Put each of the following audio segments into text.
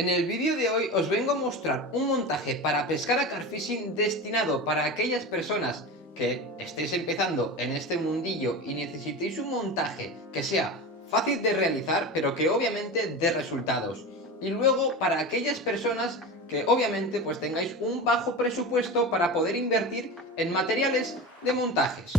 En el vídeo de hoy os vengo a mostrar un montaje para pescar a carfishing destinado para aquellas personas que estéis empezando en este mundillo y necesitéis un montaje que sea fácil de realizar, pero que obviamente dé resultados. Y luego para aquellas personas que obviamente pues tengáis un bajo presupuesto para poder invertir en materiales de montajes.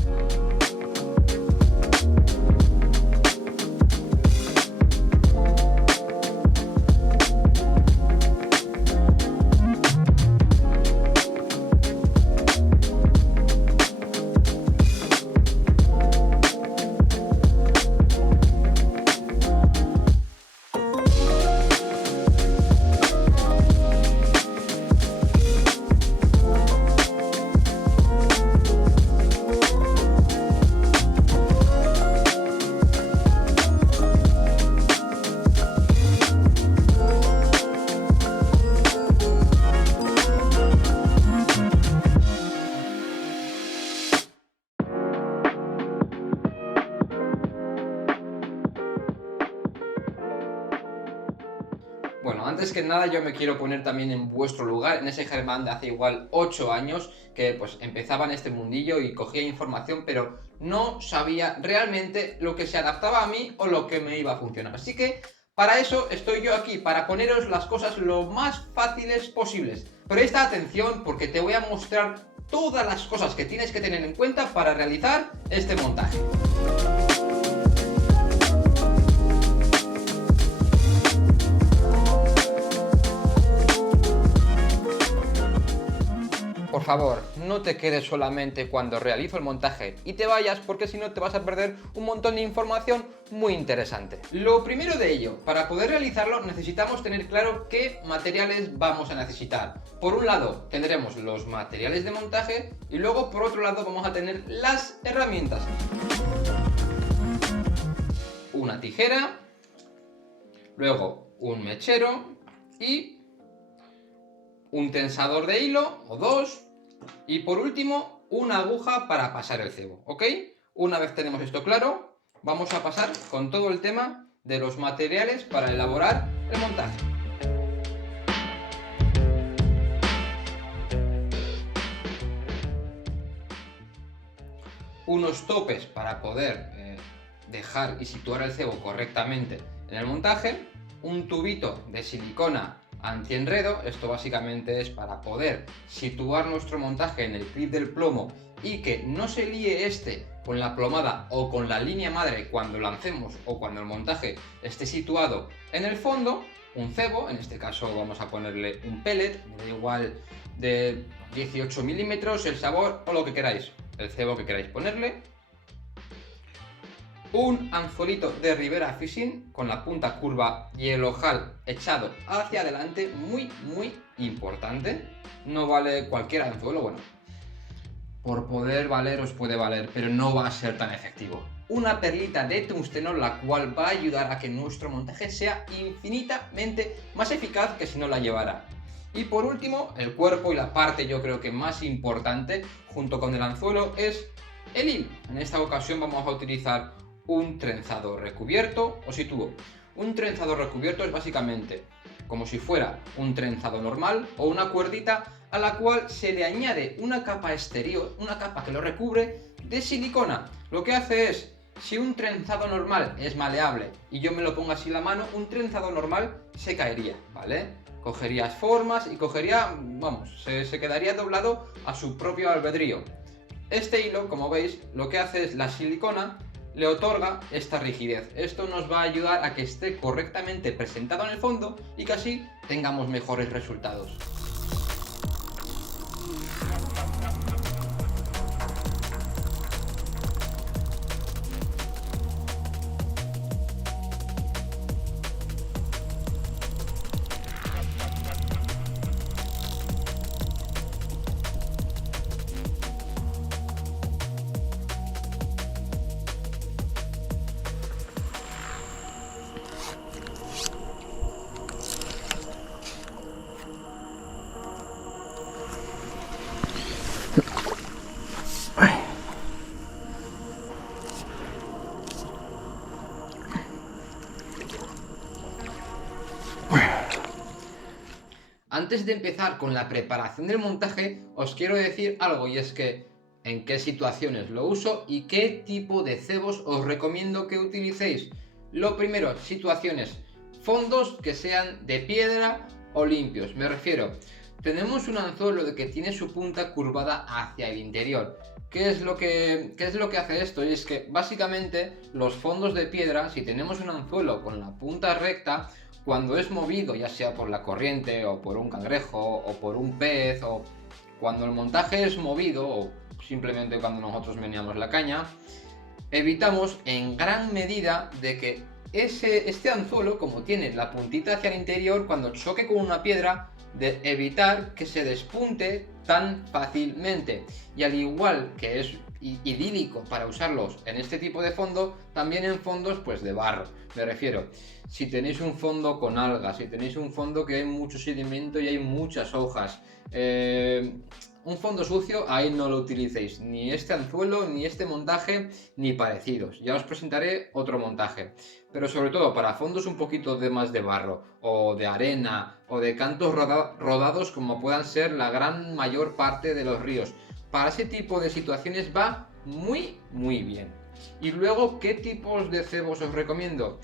Bueno, antes que nada yo me quiero poner también en vuestro lugar, en ese Germán de hace igual 8 años, que pues empezaba en este mundillo y cogía información, pero no sabía realmente lo que se adaptaba a mí o lo que me iba a funcionar. Así que para eso estoy yo aquí, para poneros las cosas lo más fáciles posibles. Presta atención porque te voy a mostrar todas las cosas que tienes que tener en cuenta para realizar este montaje. Por favor, no te quedes solamente cuando realizo el montaje y te vayas, porque si no te vas a perder un montón de información muy interesante. Lo primero de ello, para poder realizarlo necesitamos tener claro qué materiales vamos a necesitar. Por un lado tendremos los materiales de montaje y luego por otro lado vamos a tener las herramientas. Una tijera, luego un mechero y un tensador de hilo o dos, y por último una aguja para pasar el cebo, ¿ok? Una vez tenemos esto claro, vamos a pasar con todo el tema de los materiales para elaborar el montaje. Unos topes para poder dejar y situar el cebo correctamente en el montaje, un tubito de silicona antienredo, esto básicamente es para poder situar nuestro montaje en el clip del plomo y que no se líe este con la plomada o con la línea madre cuando lancemos o cuando el montaje esté situado en el fondo. Un cebo, en este caso vamos a ponerle un pellet, me da igual, de 18 milímetros, el sabor o lo que queráis, el cebo que queráis ponerle. Un anzuelito de Ribera Fishing con la punta curva y el ojal echado hacia adelante, muy importante. No vale cualquier anzuelo, bueno, por poder valer os puede valer, pero no va a ser tan efectivo. Una perlita de tungsteno, la cual va a ayudar a que nuestro montaje sea infinitamente más eficaz que si no la llevara. Y por último, el cuerpo y la parte yo creo que más importante junto con el anzuelo es el hilo. En esta ocasión vamos a utilizar un trenzado recubierto. Os sitúo. Un trenzado recubierto es básicamente como si fuera un trenzado normal o una cuerdita a la cual se le añade una capa exterior, una capa que lo recubre de silicona. Lo que hace es, si un trenzado normal es maleable y yo me lo pongo así en la mano, un trenzado normal se caería, ¿vale? Cogerías formas y cogería, vamos, se quedaría doblado a su propio albedrío. Este hilo, como veis, lo que hace es la silicona le otorga esta rigidez. Esto nos va a ayudar a que esté correctamente presentado en el fondo y que así tengamos mejores resultados. Antes de empezar con la preparación del montaje, os quiero decir algo, y es que en qué situaciones lo uso y qué tipo de cebos os recomiendo que utilicéis. Lo primero, situaciones, fondos que sean de piedra o limpios. Me refiero, tenemos un anzuelo de que tiene su punta curvada hacia el interior. ¿Qué es lo que hace esto? Y es que básicamente los fondos de piedra, si tenemos un anzuelo con la punta recta, cuando es movido, ya sea por la corriente o por un cangrejo o por un pez, o cuando el montaje es movido o simplemente cuando nosotros meneamos la caña, evitamos en gran medida de que este anzuelo, como tiene la puntita hacia el interior, cuando choque con una piedra, de evitar que se despunte tan fácilmente. Y al igual que es idílico para usarlos en este tipo de fondo, también en fondos pues de barro. Me refiero, si tenéis un fondo con algas, si tenéis un fondo que hay mucho sedimento y hay muchas hojas, un fondo sucio, ahí no lo utilicéis, ni este anzuelo, ni este montaje, ni parecidos. Ya os presentaré otro montaje. Pero sobre todo para fondos un poquito de más de barro, o de arena, o de cantos rodados como puedan ser la gran mayor parte de los ríos. Para ese tipo de situaciones va muy bien. Y luego, ¿qué tipos de cebos os recomiendo?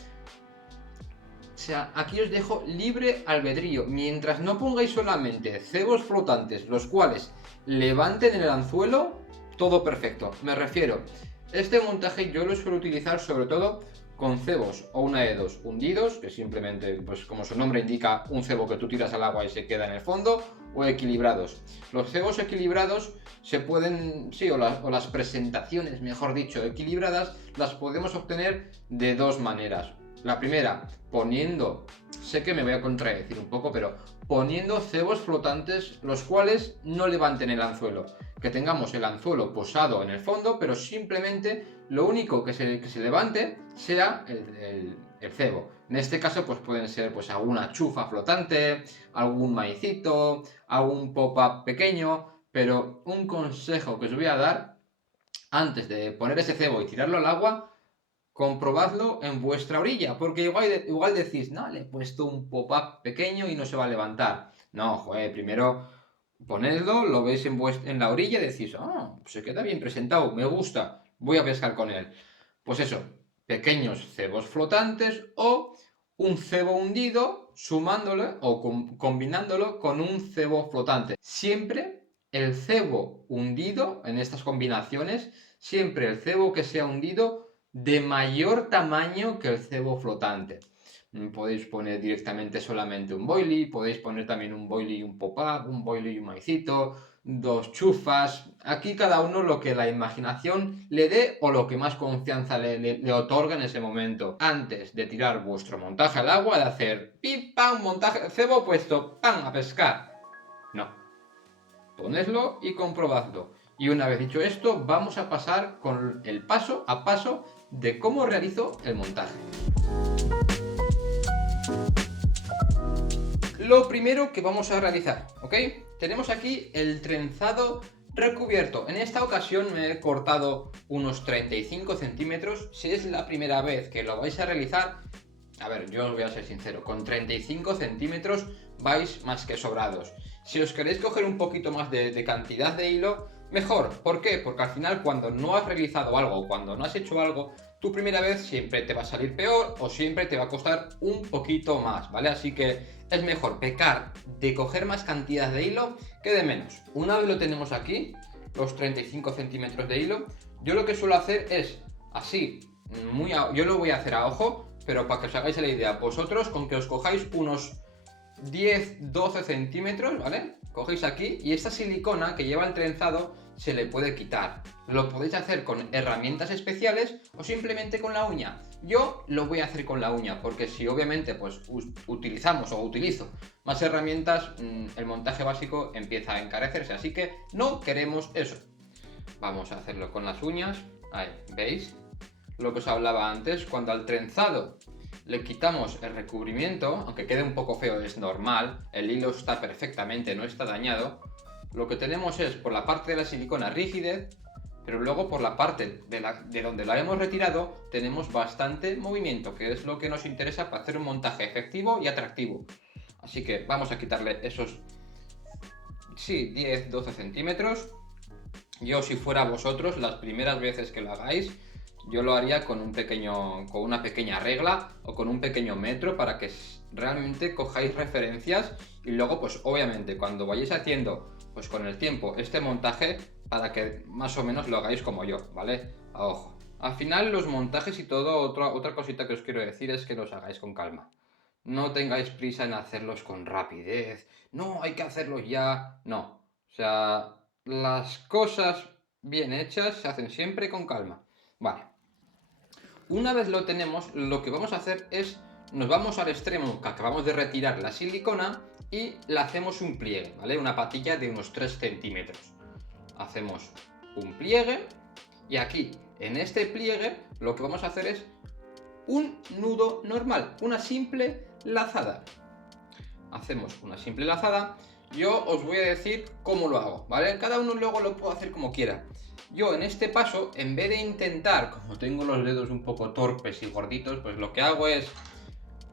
O sea, aquí os dejo libre albedrío. Mientras no pongáis solamente cebos flotantes, los cuales levanten el anzuelo, todo perfecto. Me refiero, este montaje yo lo suelo utilizar sobre todo con cebos o una de dos hundidos, que simplemente, pues como su nombre indica, un cebo que tú tiras al agua y se queda en el fondo, o equilibrados. Los cebos equilibrados se pueden, sí, o las presentaciones, mejor dicho, equilibradas, las podemos obtener de dos maneras. La primera, poniendo, sé que me voy a contradecir un poco, pero poniendo cebos flotantes los cuales no levanten el anzuelo. Que tengamos el anzuelo posado en el fondo, pero simplemente lo único que se levante sea el cebo. En este caso pues pueden ser pues alguna chufa flotante, algún maicito, algún pop-up pequeño, pero un consejo que os voy a dar antes de poner ese cebo y tirarlo al agua, comprobadlo en vuestra orilla, porque igual decís, no, le he puesto un pop-up pequeño y no se va a levantar. No, joder, primero ponedlo, lo veis en la orilla y decís, se queda bien presentado, me gusta, voy a pescar con él. Pues eso, pequeños cebos flotantes o un cebo hundido sumándolo o combinándolo con un cebo flotante. Siempre el cebo hundido en estas combinaciones, siempre el cebo que sea hundido de mayor tamaño que el cebo flotante. Podéis poner directamente solamente un boilie, podéis poner también un boilie y un pop-up, un boilie y un maicito, dos chufas. Aquí cada uno lo que la imaginación le dé o lo que más confianza le otorga en ese momento. Antes de tirar vuestro montaje al agua, de hacer pim pam, montaje, cebo puesto, pam, a pescar. No. Ponedlo y comprobadlo. Y una vez dicho esto, vamos a pasar con el paso a paso de cómo realizo el montaje. Lo primero que vamos a realizar, ¿ok? Tenemos aquí el trenzado recubierto. En esta ocasión me he cortado unos 35 centímetros. Si es la primera vez que lo vais a realizar, a ver, yo os voy a ser sincero, con 35 centímetros vais más que sobrados. Si os queréis coger un poquito más de cantidad de hilo, mejor. ¿Por qué? Porque al final cuando no has realizado algo, cuando no has hecho algo, tu primera vez siempre te va a salir peor o siempre te va a costar un poquito más, ¿vale? Así que es mejor pecar de coger más cantidad de hilo que de menos. Una vez lo tenemos aquí, los 35 centímetros de hilo, yo lo que suelo hacer es así, yo lo voy a hacer a ojo, pero para que os hagáis la idea, vosotros con que os cojáis unos 10-12 centímetros, ¿vale? Cogéis aquí y esta silicona que lleva el trenzado se le puede quitar. Lo podéis hacer con herramientas especiales o simplemente con la uña. Yo lo voy a hacer con la uña porque si obviamente pues utilizamos o utilizo más herramientas, el montaje básico empieza a encarecerse, así que no queremos eso. Vamos a hacerlo con las uñas. Ahí, ¿veis? Lo que os hablaba antes, cuando al trenzado le quitamos el recubrimiento, aunque quede un poco feo, es normal, el hilo está perfectamente, no está dañado. Lo que tenemos es por la parte de la silicona rigidez, pero luego por la parte de donde la hemos retirado tenemos bastante movimiento, que es lo que nos interesa para hacer un montaje efectivo y atractivo. Así que vamos a quitarle esos, sí, 10-12 centímetros. Yo, si fuera vosotros, las primeras veces que lo hagáis, yo lo haría con una pequeña regla o con un pequeño metro para que realmente cojáis referencias y luego, pues obviamente, cuando vayáis haciendo, pues con el tiempo, este montaje, para que más o menos lo hagáis como yo, ¿vale? A ojo. Al final, los montajes y todo, otra cosita que os quiero decir es que los hagáis con calma. No tengáis prisa en hacerlos con rapidez. No, hay que hacerlos ya. No. O sea, las cosas bien hechas se hacen siempre con calma. Vale. Una vez lo tenemos, lo que vamos a hacer es, nos vamos al extremo que acabamos de retirar la silicona y le hacemos un pliegue, ¿vale? Una patilla de unos 3 centímetros. Hacemos un pliegue y aquí, en este pliegue, lo que vamos a hacer es un nudo normal, una simple lazada. Hacemos una simple lazada. Yo os voy a decir cómo lo hago, ¿vale? Cada uno luego lo puede hacer como quiera. Yo en este paso, en vez de intentar, como tengo los dedos un poco torpes y gorditos, pues lo que hago es,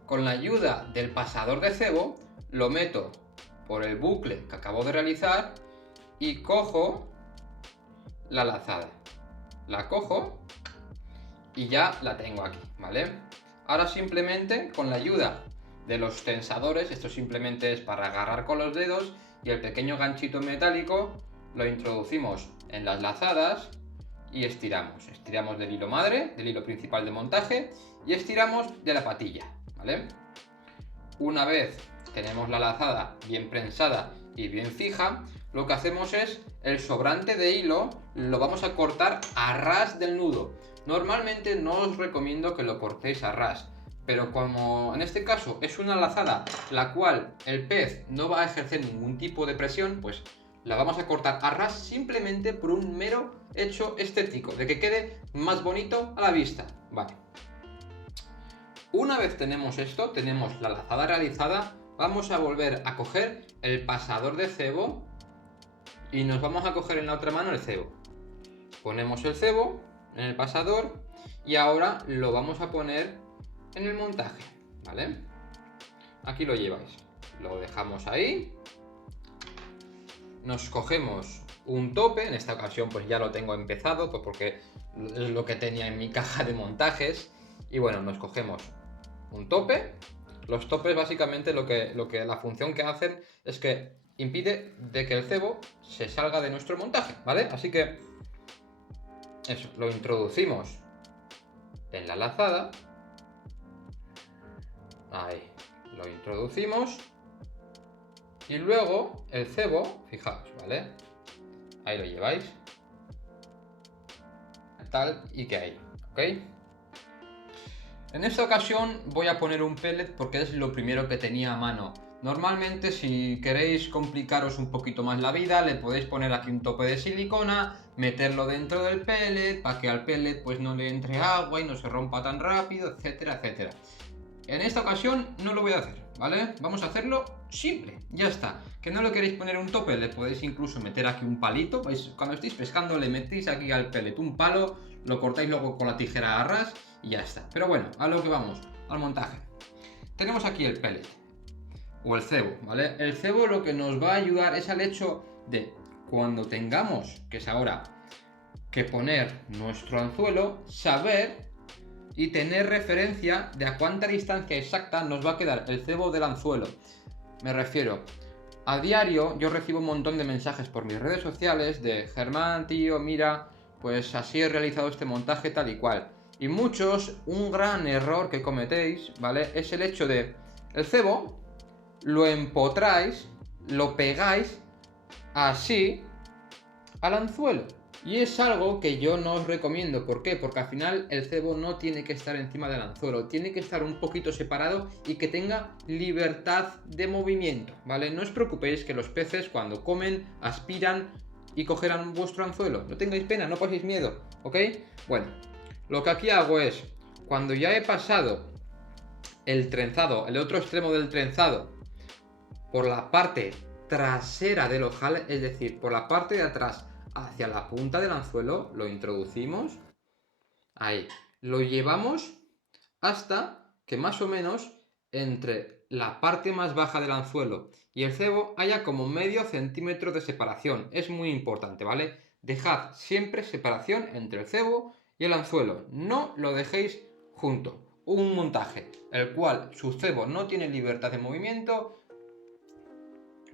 con la ayuda del pasador de cebo, lo meto por el bucle que acabo de realizar y cojo la lazada. La cojo y ya la tengo aquí, ¿vale? Ahora simplemente con la ayuda de los tensadores, esto simplemente es para agarrar con los dedos, y el pequeño ganchito metálico lo introducimos en las lazadas y estiramos. Estiramos del hilo madre, del hilo principal de montaje, y estiramos de la patilla, ¿vale? Una vez tenemos la lazada bien prensada y bien fija, lo que hacemos es el sobrante de hilo lo vamos a cortar a ras del nudo. Normalmente no os recomiendo que lo cortéis a ras, pero como en este caso es una lazada la cual el pez no va a ejercer ningún tipo de presión, pues la vamos a cortar a ras simplemente por un mero hecho estético, de que quede más bonito a la vista. Vale. Una vez tenemos esto, tenemos la lazada realizada, vamos a volver a coger el pasador de cebo y nos vamos a coger en la otra mano el cebo. Ponemos el cebo en el pasador y ahora lo vamos a poner en el montaje, ¿vale? Aquí lo lleváis, lo dejamos ahí, nos cogemos un tope, en esta ocasión pues ya lo tengo empezado, pues porque es lo que tenía en mi caja de montajes, y bueno, nos cogemos un tope. Los topes básicamente lo que la función que hacen es que impide de que el cebo se salga de nuestro montaje, ¿vale? Así que eso, lo introducimos en la lazada. Ahí, lo introducimos. Y luego el cebo, fijaos, ¿vale? Ahí lo lleváis. Tal y que ahí, ¿ok? En esta ocasión voy a poner un pellet porque es lo primero que tenía a mano. Normalmente, si queréis complicaros un poquito más la vida, le podéis poner aquí un tope de silicona, meterlo dentro del pellet para que al pellet pues no le entre agua y no se rompa tan rápido, etcétera, etcétera. En esta ocasión no lo voy a hacer, ¿vale? Vamos a hacerlo simple, ya está. Que no le queréis poner un tope, le podéis incluso meter aquí un palito. ¿Veis? Cuando estéis pescando le metéis aquí al pellet un palo, lo cortáis luego con la tijera a ras y ya está. Pero bueno, a lo que vamos, al montaje. Tenemos aquí el pellet o el cebo, ¿vale? El cebo lo que nos va a ayudar es al hecho de cuando tengamos, que es ahora, que poner nuestro anzuelo, saber y tener referencia de a cuánta distancia exacta nos va a quedar el cebo del anzuelo. Me refiero, a diario yo recibo un montón de mensajes por mis redes sociales de Germán, tío, mira, pues así he realizado este montaje tal y cual. Y muchos, un gran error que cometéis, ¿vale? Es el hecho de el cebo lo empotráis, lo pegáis así al anzuelo. Y es algo que yo no os recomiendo. ¿Por qué? Porque al final el cebo no tiene que estar encima del anzuelo, tiene que estar un poquito separado y que tenga libertad de movimiento, ¿vale? No os preocupéis que los peces cuando comen aspiran y cogerán vuestro anzuelo. No tengáis pena, no paséis miedo, ¿ok? Bueno, lo que aquí hago es, cuando ya he pasado el trenzado, el otro extremo del trenzado, por la parte trasera del ojal, es decir, por la parte de atrás hacia la punta del anzuelo, lo introducimos, ahí, lo llevamos hasta que más o menos entre la parte más baja del anzuelo y el cebo haya como medio centímetro de separación. Es muy importante, ¿vale? Dejad siempre separación entre el cebo y el anzuelo. No lo dejéis junto. Un montaje, el cual su cebo no tiene libertad de movimiento,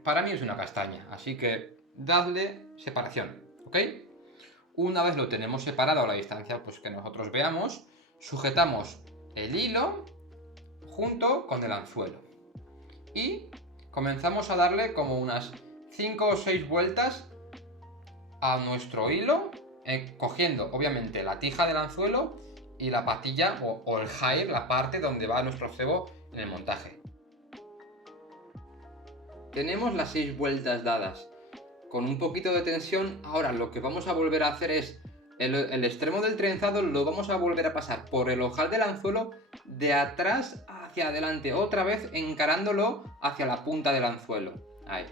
para mí es una castaña. Así que dadle separación, ¿ok? Una vez lo tenemos separado a la distancia pues que nosotros veamos, sujetamos el hilo junto con el anzuelo y comenzamos a darle como unas 5 o 6 vueltas a nuestro hilo, cogiendo obviamente la tija del anzuelo y la patilla o el hair, la parte donde va nuestro cebo en el montaje. Tenemos las 6 vueltas dadas. Con un poquito de tensión, ahora lo que vamos a volver a hacer es el extremo del trenzado lo vamos a volver a pasar por el ojal del anzuelo de atrás hacia adelante, otra vez encarándolo hacia la punta del anzuelo. Ahí.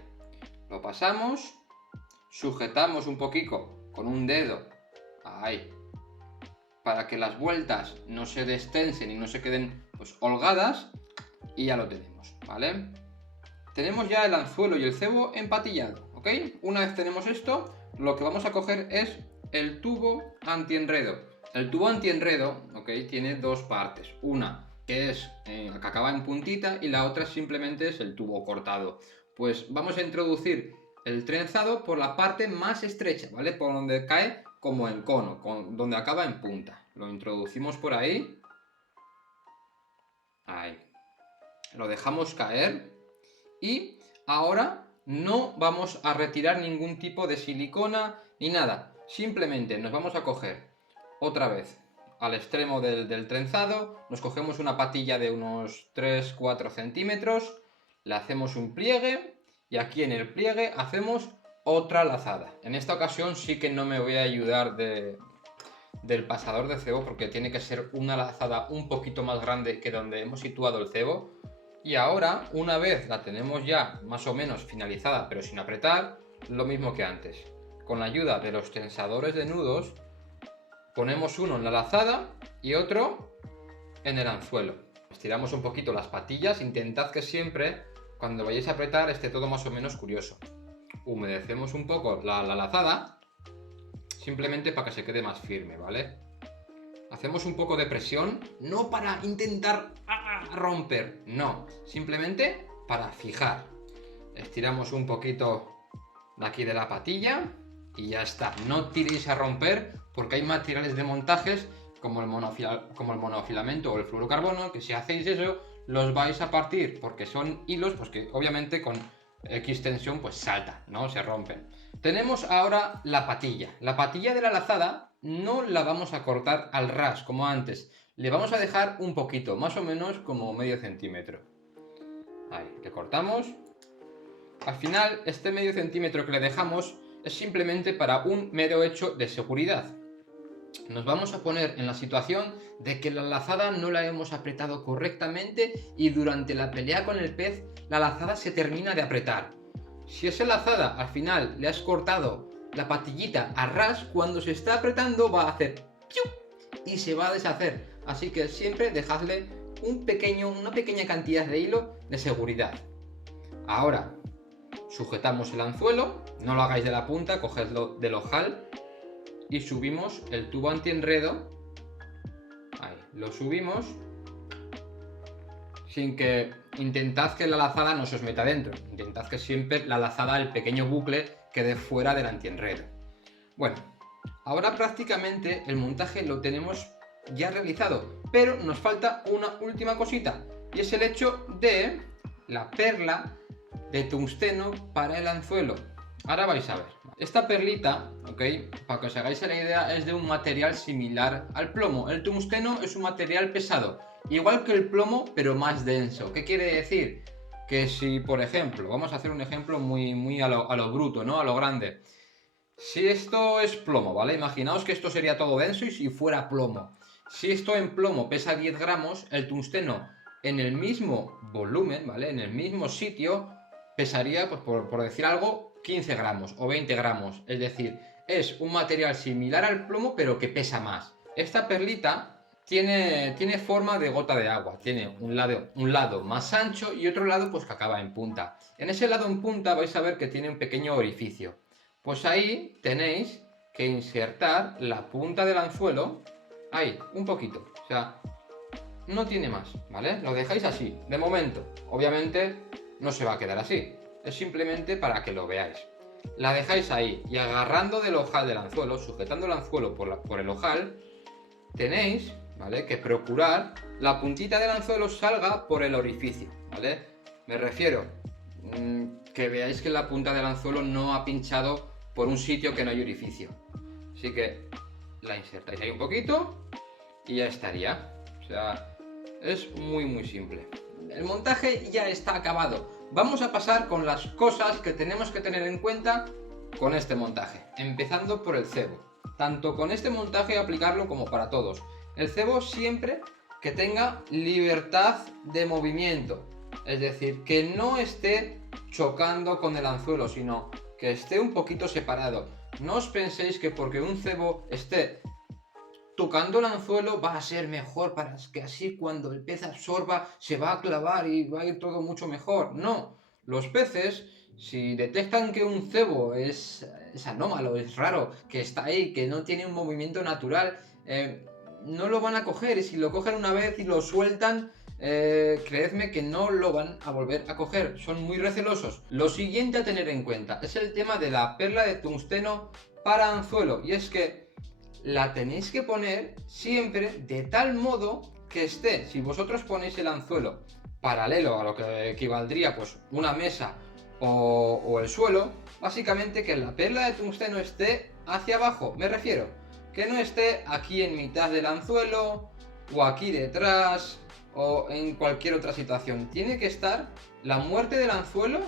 Lo pasamos, sujetamos un poquito con un dedo, ahí, para que las vueltas no se destensen y no se queden pues holgadas, y ya lo tenemos, ¿vale? Tenemos ya el anzuelo y el cebo empatillado, ¿ok? Una vez tenemos esto, lo que vamos a coger es el tubo antienredo. El tubo antienredo, ¿ok? Tiene dos partes. Una que es que acaba en puntita y la otra simplemente es el tubo cortado. Pues vamos a introducir el trenzado por la parte más estrecha, ¿vale? Por donde cae como el cono, donde acaba en punta. Lo introducimos por ahí. Ahí. Lo dejamos caer. Y ahora no vamos a retirar ningún tipo de silicona ni nada. Simplemente nos vamos a coger otra vez al extremo del trenzado. Nos cogemos una patilla de unos 3-4 centímetros. Le hacemos un pliegue y aquí en el pliegue hacemos otra lazada. En esta ocasión sí que no me voy a ayudar del pasador de cebo porque tiene que ser una lazada un poquito más grande que donde hemos situado el cebo. Y ahora, una vez la tenemos ya más o menos finalizada, pero sin apretar, lo mismo que antes. Con la ayuda de los tensadores de nudos, ponemos uno en la lazada y otro en el anzuelo. Estiramos un poquito las patillas, intentad que siempre, cuando vayáis a apretar, esté todo más o menos curioso. Humedecemos un poco la lazada, simplemente para que se quede más firme, ¿vale? Hacemos un poco de presión, no para intentar romper, no, simplemente para fijar. Estiramos un poquito de aquí de la patilla y ya está. No tiréis a romper porque hay materiales de montajes como el monofilamento o el fluorocarbono que si hacéis eso los vais a partir porque son hilos pues que obviamente con X tensión pues saltan, ¿no? Se rompen. Tenemos ahora la patilla. La patilla de la lazada no la vamos a cortar al ras como antes. Le vamos a dejar un poquito, más o menos como medio centímetro. Ahí, le cortamos. Al final, este medio centímetro que le dejamos es simplemente para un mero hecho de seguridad. Nos vamos a poner en la situación de que la lazada no la hemos apretado correctamente y durante la pelea con el pez, la lazada se termina de apretar. Si esa lazada al final le has cortado la patillita a ras, cuando se está apretando va a hacer ¡piu! Y se va a deshacer. Así que siempre dejadle una pequeña cantidad de hilo de seguridad. Ahora, sujetamos el anzuelo, no lo hagáis de la punta, cogedlo del ojal y subimos el tubo antienredo. Ahí, lo subimos sin que intentad que la lazada no se os meta dentro. Intentad que siempre la lazada, el pequeño bucle, quede fuera del antienredo. Bueno, ahora prácticamente el montaje lo tenemos ya realizado, pero nos falta una última cosita y es el hecho de la perla de tungsteno para el anzuelo. Ahora vais a ver. Esta perlita, ¿ok? Para que os hagáis la idea, es de un material similar al plomo. El tungsteno es un material pesado, igual que el plomo, pero más denso. ¿Qué quiere decir? Que si, por ejemplo, vamos a hacer un ejemplo muy a lo bruto, ¿no? A lo grande. Si esto es plomo, ¿vale? Imaginaos que esto sería todo denso y si fuera plomo. Si esto en plomo pesa 10 gramos, el tungsteno en el mismo volumen, ¿vale? En el mismo sitio, pesaría, pues por decir algo, 15 gramos o 20 gramos. Es decir, es un material similar al plomo, pero que pesa más. Esta perlita tiene forma de gota de agua. Tiene un lado más ancho y otro lado pues que acaba en punta. En ese lado en punta vais a ver que tiene un pequeño orificio. Pues ahí tenéis que insertar la punta del anzuelo, ahí, un poquito. O sea, no tiene más, ¿vale? Lo dejáis así, de momento. Obviamente no se va a quedar así. Es simplemente para que lo veáis. La dejáis ahí y agarrando del ojal del anzuelo, sujetando el anzuelo por el ojal, tenéis, ¿vale?, que procurar la puntita del anzuelo salga por el orificio, ¿vale? Me refiero que veáis que la punta del anzuelo no ha pinchado por un sitio que no hay orificio. Así que la insertáis ahí un poquito y ya estaría. O sea, es muy simple. El montaje ya está acabado. Vamos a pasar con las cosas que tenemos que tener en cuenta con este montaje. Empezando por el cebo. Tanto con este montaje aplicarlo como para todos. El cebo siempre que tenga libertad de movimiento. Es decir, que no esté chocando con el anzuelo, sino que esté un poquito separado. No os penséis que porque un cebo esté tocando el anzuelo va a ser mejor para que así cuando el pez absorba se va a clavar y va a ir todo mucho mejor. No, los peces, si detectan que un cebo es anómalo, es raro, que está ahí, que no tiene un movimiento natural, no lo van a coger, y si lo cogen una vez y lo sueltan, creedme que no lo van a volver a coger, son muy recelosos. Lo siguiente a tener en cuenta es el tema de la perla de tungsteno para anzuelo, y es que la tenéis que poner siempre de tal modo que esté, si vosotros ponéis el anzuelo paralelo a lo que equivaldría pues una mesa o el suelo, básicamente que la perla de tungsteno esté hacia abajo, me refiero, que no esté aquí en mitad del anzuelo o aquí detrás o en cualquier otra situación. Tiene que estar la muerte del anzuelo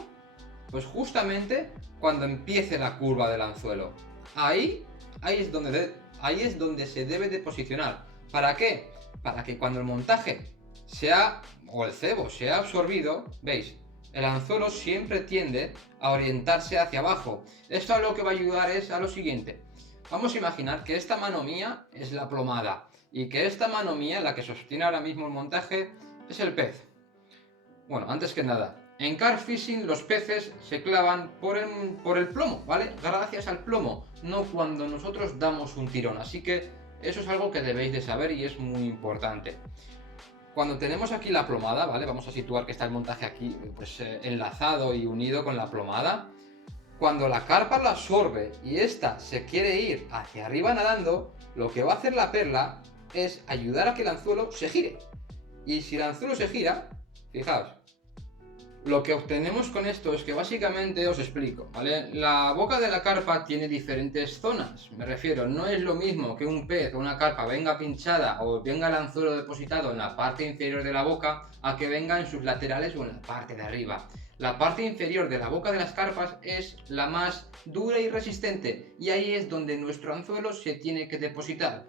pues justamente cuando empiece la curva del anzuelo. Ahí es donde se debe de posicionar. ¿Para qué? Para que cuando el montaje o el cebo sea absorbido, veis, el anzuelo siempre tiende a orientarse hacia abajo. Esto a lo que va a ayudar es a lo siguiente. Vamos a imaginar que esta mano mía es la plomada y que esta mano mía, la que sostiene ahora mismo el montaje, es el pez. Bueno, antes que nada, en carp fishing los peces se clavan por el plomo, ¿vale? Gracias al plomo, no cuando nosotros damos un tirón. Así que eso es algo que debéis de saber y es muy importante. Cuando tenemos aquí la plomada, ¿vale? Vamos a situar que está el montaje aquí pues, enlazado y unido con la plomada. Cuando la carpa la absorbe y esta se quiere ir hacia arriba nadando, lo que va a hacer la perla es ayudar a que el anzuelo se gire. Y si el anzuelo se gira, fijaos, lo que obtenemos con esto es que básicamente os explico, ¿vale? La boca de la carpa tiene diferentes zonas, me refiero, no es lo mismo que un pez o una carpa venga pinchada o venga el anzuelo depositado en la parte inferior de la boca a que venga en sus laterales o en la parte de arriba. La parte inferior de la boca de las carpas es la más dura y resistente y ahí es donde nuestro anzuelo se tiene que depositar.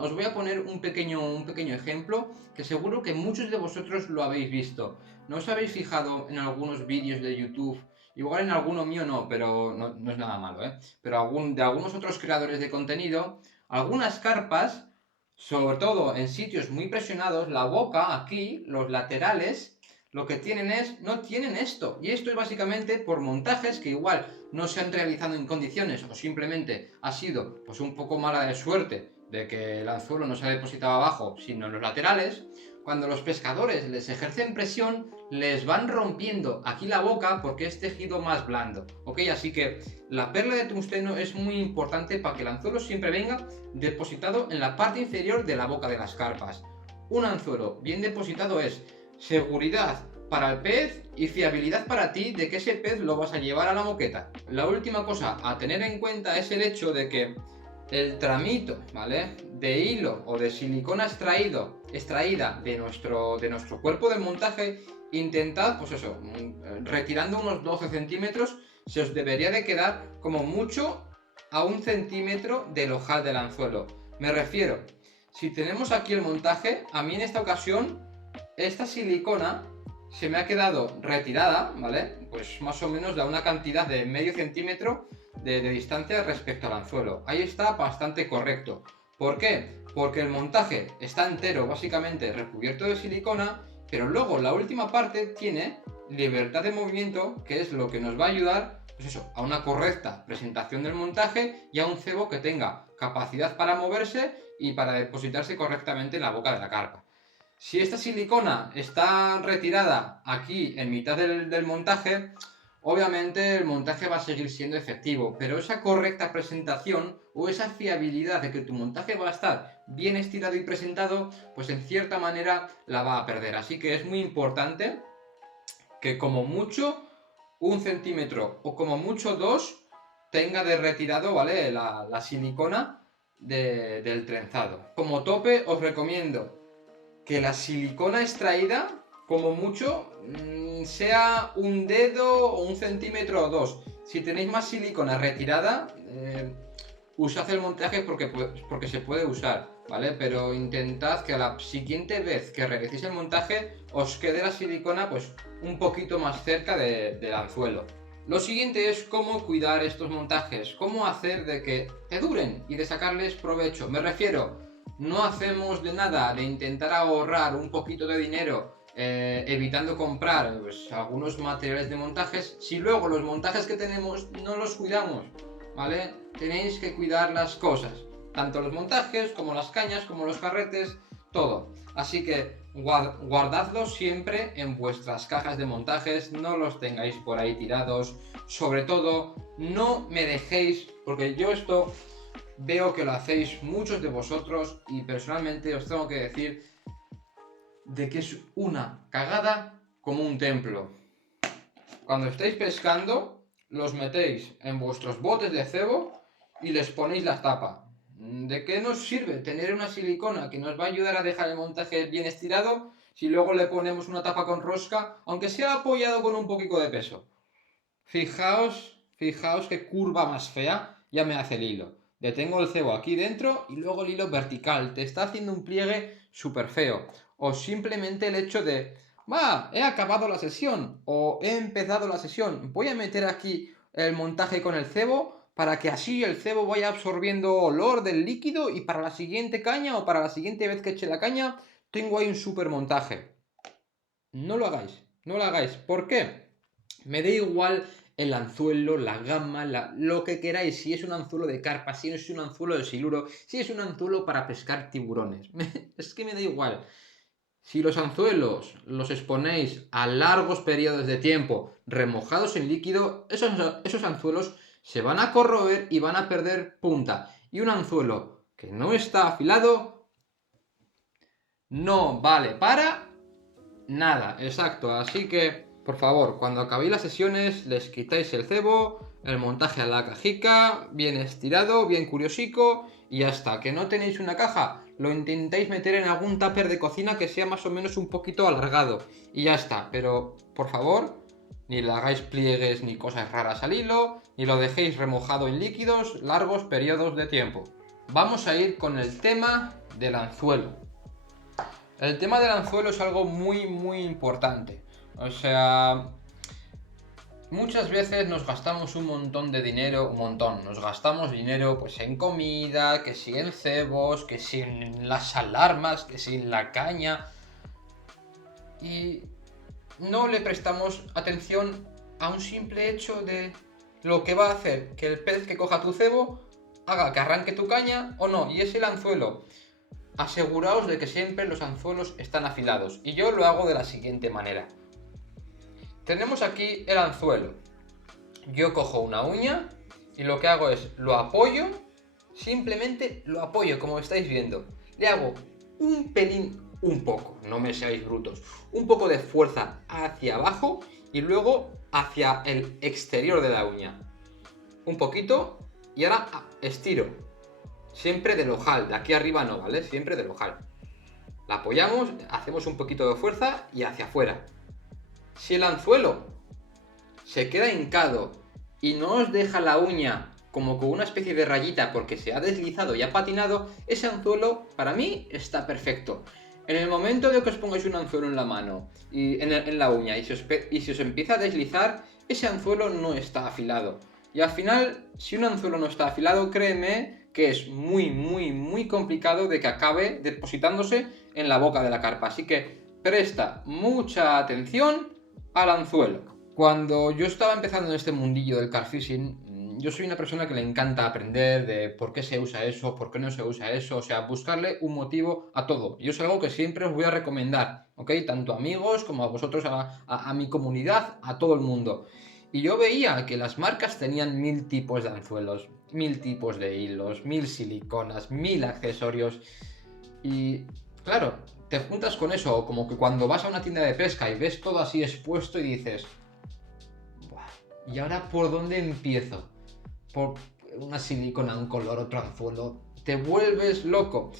Os voy a poner un pequeño ejemplo que seguro que muchos de vosotros lo habéis visto. ¿No os habéis fijado en algunos vídeos de YouTube? Igual en alguno mío no, pero no es nada malo, ¿eh? Pero de algunos otros creadores de contenido, algunas carpas, sobre todo en sitios muy presionados, la boca aquí, los laterales, lo que tienen no tienen esto. Y esto es básicamente por montajes que igual no se han realizado en condiciones o simplemente ha sido pues un poco mala de suerte de que el anzuelo no se ha depositado abajo, sino en los laterales. Cuando los pescadores les ejercen presión, les van rompiendo aquí la boca porque es tejido más blando, ¿ok? Así que la perla de tungsteno es muy importante para que el anzuelo siempre venga depositado en la parte inferior de la boca de las carpas. Un anzuelo bien depositado es seguridad para el pez y fiabilidad para ti de que ese pez lo vas a llevar a la moqueta. La última cosa a tener en cuenta es el hecho de que el tramito, ¿vale?, de hilo o de silicona extraída de nuestro cuerpo de montaje, intentad, pues eso, retirando unos 12 centímetros, se os debería de quedar como mucho a 1 centímetro del ojal del anzuelo. Me refiero, si tenemos aquí el montaje, a mí en esta ocasión, esta silicona se me ha quedado retirada, ¿vale? Pues más o menos da una cantidad de medio centímetro de distancia respecto al anzuelo. Ahí está bastante correcto. ¿Por qué? porque el montaje está entero, básicamente recubierto de silicona, pero luego la última parte tiene libertad de movimiento, que es lo que nos va a ayudar, pues eso, a una correcta presentación del montaje y a un cebo que tenga capacidad para moverse y para depositarse correctamente en la boca de la carpa. Si esta silicona está retirada aquí en mitad del montaje, obviamente el montaje va a seguir siendo efectivo, pero esa correcta presentación o esa fiabilidad de que tu montaje va a estar bien estirado y presentado, pues en cierta manera la va a perder. Así que es muy importante que como mucho 1 centímetro o como mucho 2 tenga de retirado, ¿vale? La silicona del trenzado. Como tope os recomiendo que la silicona extraída, como mucho, sea un dedo o 1 centímetro o 2. Si tenéis más silicona retirada, usad el montaje porque se puede usar, ¿vale? Pero intentad que a la siguiente vez que realicéis el montaje os quede la silicona pues un poquito más cerca del anzuelo. Lo siguiente es cómo cuidar estos montajes, cómo hacer de que te duren y de sacarles provecho. Me refiero, no hacemos de nada de intentar ahorrar un poquito de dinero evitando comprar pues, algunos materiales de montajes si luego los montajes que tenemos no los cuidamos, ¿vale? Tenéis que cuidar las cosas, tanto los montajes como las cañas, como los carretes, todo. Así que guardadlos siempre en vuestras cajas de montajes, no los tengáis por ahí tirados. Sobre todo, no me dejéis, porque yo esto veo que lo hacéis muchos de vosotros y personalmente os tengo que decir de que es una cagada como un templo. Cuando estáis pescando, los metéis en vuestros botes de cebo y les ponéis la tapa. ¿De qué nos sirve tener una silicona que nos va a ayudar a dejar el montaje bien estirado si luego le ponemos una tapa con rosca, aunque sea apoyado con un poquito de peso? Fijaos qué curva más fea ya me hace el hilo. Detengo el cebo aquí dentro y luego el hilo vertical. Te está haciendo un pliegue súper feo. O simplemente el hecho de, he acabado la sesión o he empezado la sesión. Voy a meter aquí el montaje con el cebo para que así el cebo vaya absorbiendo olor del líquido y para la siguiente caña o para la siguiente vez que eche la caña tengo ahí un super montaje. No lo hagáis, no lo hagáis. ¿Por qué? Me da igual el anzuelo, la gama, lo que queráis. Si es un anzuelo de carpa, si es un anzuelo de siluro, si es un anzuelo para pescar tiburones. Es que me da igual. Si los anzuelos los exponéis a largos periodos de tiempo remojados en líquido, esos anzuelos se van a corroer y van a perder punta. Y un anzuelo que no está afilado no vale para nada. Exacto, así que por favor, cuando acabéis las sesiones, les quitáis el cebo, el montaje a la cajica, bien estirado, bien curiosico, y hasta que no tenéis una caja, lo intentáis meter en algún tupper de cocina que sea más o menos un poquito alargado, y ya está. Pero, por favor, ni le hagáis pliegues ni cosas raras al hilo, ni lo dejéis remojado en líquidos largos periodos de tiempo. Vamos a ir con el tema del anzuelo. El tema del anzuelo es algo muy importante. O sea, muchas veces nos gastamos un montón de dinero, nos gastamos dinero pues en comida, que si en cebos, que si en las alarmas, que si en la caña. Y no le prestamos atención a un simple hecho de lo que va a hacer que el pez que coja tu cebo haga que arranque tu caña o no, y es el anzuelo. Aseguraos de que siempre los anzuelos están afilados, y yo lo hago de la siguiente manera. Tenemos aquí el anzuelo. Yo cojo una uña y lo que hago es lo apoyo, simplemente lo apoyo como estáis viendo. Le hago un pelín, un poco, no me seáis brutos, un poco de fuerza hacia abajo y luego hacia el exterior de la uña. Un poquito y ahora estiro. Siempre del ojal, de aquí arriba no, ¿vale? Siempre del ojal. La apoyamos, hacemos un poquito de fuerza y hacia afuera. Si el anzuelo se queda hincado y no os deja la uña como con una especie de rayita porque se ha deslizado y ha patinado, ese anzuelo para mí está perfecto. En el momento de que os pongáis un anzuelo en la mano y en la uña y si os empieza a deslizar, ese anzuelo no está afilado. Y al final, si un anzuelo no está afilado, créeme que es muy, muy, muy complicado de que acabe depositándose en la boca de la carpa. Así que presta mucha atención al anzuelo. Cuando yo estaba empezando en este mundillo del carfishing, yo soy una persona que le encanta aprender de por qué se usa eso, por qué no se usa eso, o sea, buscarle un motivo a todo. Y es algo que siempre os voy a recomendar, ¿ok? Tanto a amigos como a vosotros, a mi comunidad, a todo el mundo. Y yo veía que las marcas tenían 1000 tipos de anzuelos, 1000 tipos de hilos, 1000 siliconas, 1000 accesorios. Y claro, te juntas con eso, como que cuando vas a una tienda de pesca y ves todo así expuesto y dices, "Buah, ¿y ahora por dónde empiezo? Por una silicona, un color, otro anzuelo, te vuelves loco".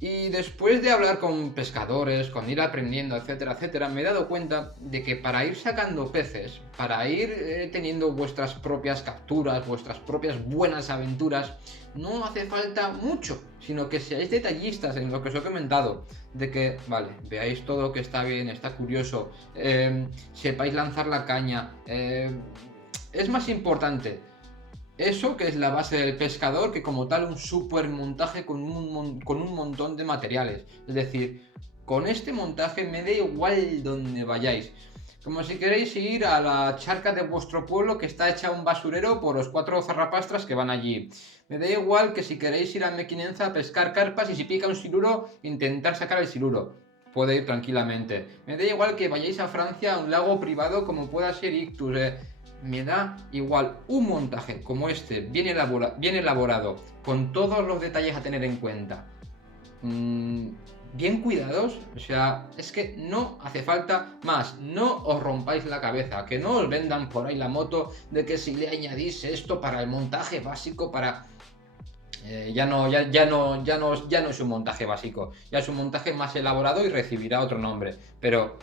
Y después de hablar con pescadores, con ir aprendiendo, etcétera, etcétera, me he dado cuenta de que para ir sacando peces, para ir teniendo vuestras propias capturas, vuestras propias buenas aventuras, no hace falta mucho, sino que seáis detallistas en lo que os he comentado, de que, vale, veáis todo que está bien, está curioso, sepáis lanzar la caña, es más importante eso, que es la base del pescador, que como tal un super montaje con un montón de materiales. Es decir, con este montaje me da igual donde vayáis. Como si queréis ir a la charca de vuestro pueblo que está hecha un basurero por los 4 zarrapastras que van allí. Me da igual que si queréis ir a Mequinenza a pescar carpas y si pica un siluro, intentar sacar el siluro. Puede ir tranquilamente. Me da igual que vayáis a Francia a un lago privado como pueda ser Ictus. Me da igual un montaje como este, bien elaborado, con todos los detalles a tener en cuenta, bien cuidados, o sea, es que no hace falta más. No os rompáis la cabeza, que no os vendan por ahí la moto de que si le añadís esto para el montaje básico, para... ya no es un montaje básico, ya es un montaje más elaborado y recibirá otro nombre, pero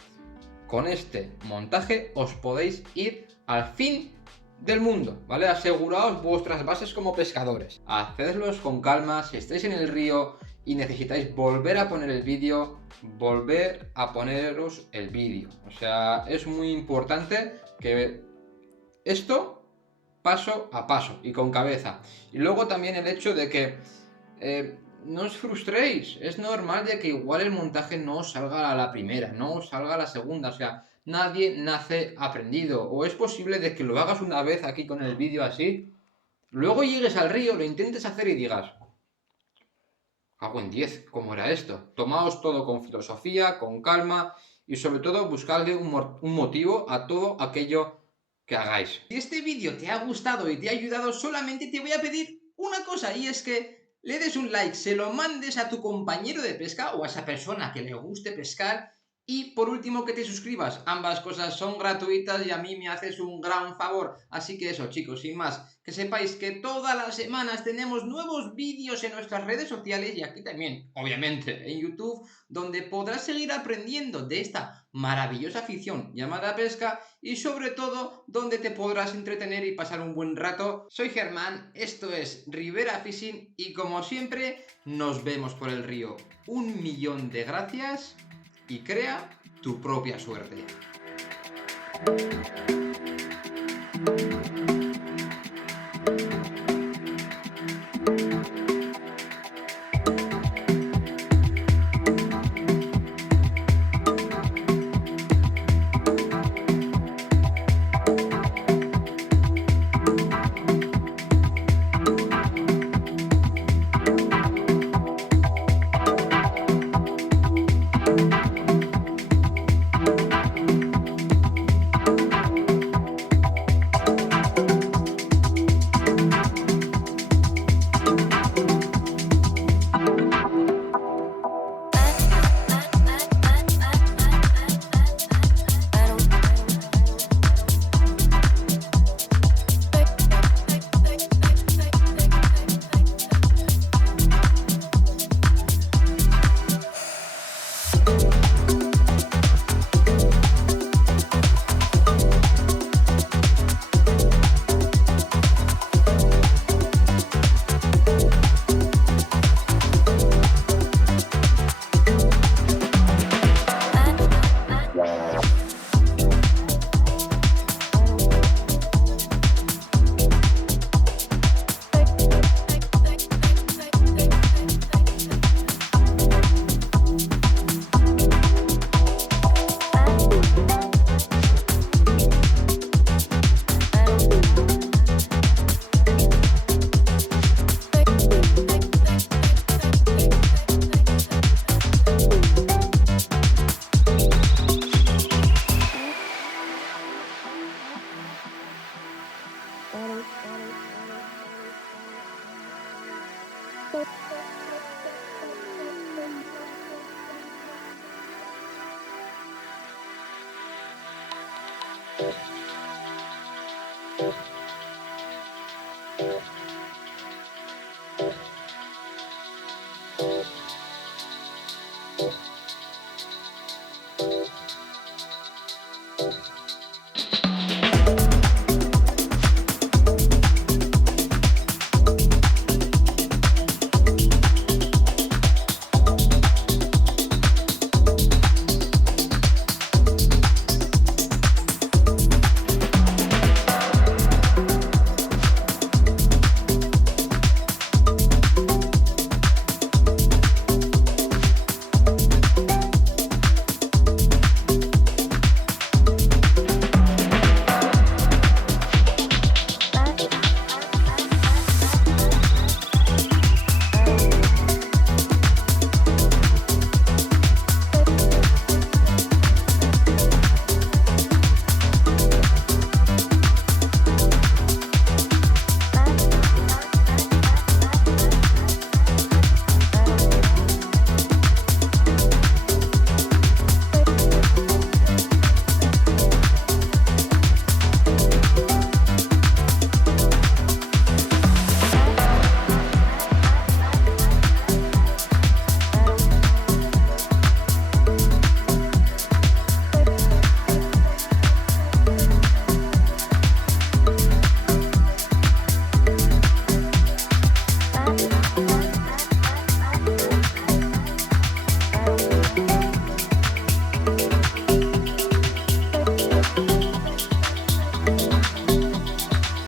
con este montaje os podéis ir al fin del mundo, ¿vale? Aseguraos vuestras bases como pescadores. Hacedlos con calma. Si estáis en el río y necesitáis volver a poner el vídeo, volver a poneros el vídeo. O sea, es muy importante que esto paso a paso y con cabeza. Y luego también el hecho de que no os frustréis. Es normal de que igual el montaje no os salga a la primera, no os salga a la segunda. O sea, nadie nace aprendido. O es posible de que lo hagas una vez aquí con el vídeo así, luego llegues al río, lo intentes hacer y digas, hago en 10, ¿cómo era esto? Tomaos todo con filosofía, con calma y sobre todo buscadle un motivo a todo aquello que hagáis. Si este vídeo te ha gustado y te ha ayudado, solamente te voy a pedir una cosa, y es que le des un like, se lo mandes a tu compañero de pesca o a esa persona que le guste pescar. Y por último, que te suscribas. Ambas cosas son gratuitas y a mí me haces un gran favor. Así que eso, chicos, sin más, que sepáis que todas las semanas tenemos nuevos vídeos en nuestras redes sociales y aquí también, obviamente, en YouTube, donde podrás seguir aprendiendo de esta maravillosa afición llamada pesca y sobre todo donde te podrás entretener y pasar un buen rato. Soy Germán, esto es Ribera Fishing y como siempre, nos vemos por el río. 1.000.000 de gracias y crea tu propia suerte.